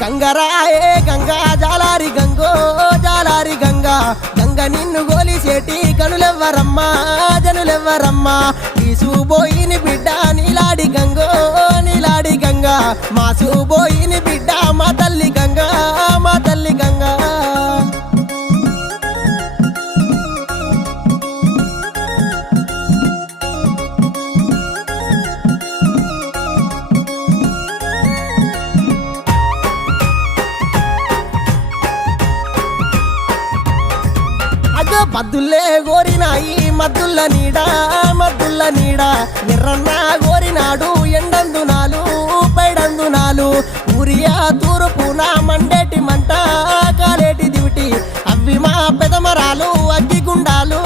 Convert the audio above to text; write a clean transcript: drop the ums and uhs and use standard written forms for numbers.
గంగరాయే గంగా జాలారి గంగో జాలారి గంగా గంగ నిన్ను గోలిసేటి కనులెవ్వరమ్మా జనులెవ్వరమ్మా తీసుబోయిని బిడ్డ నీలాడి గంగో నీలాడి గంగా మాసుబోయిని బిడ్డ మా తల్లి గంగా మా తల్లి గంగా మద్దుల్లే గోరినాయి మద్దుల్ల నీడ ఎర్రన్న గోరినాడు ఎండందునాలు పైడందునాలు ఊరియా తూర్పున మండేటి మంట కాలేటి దివిటి అవి మా పెదమరాలు అగ్గిగుండాలు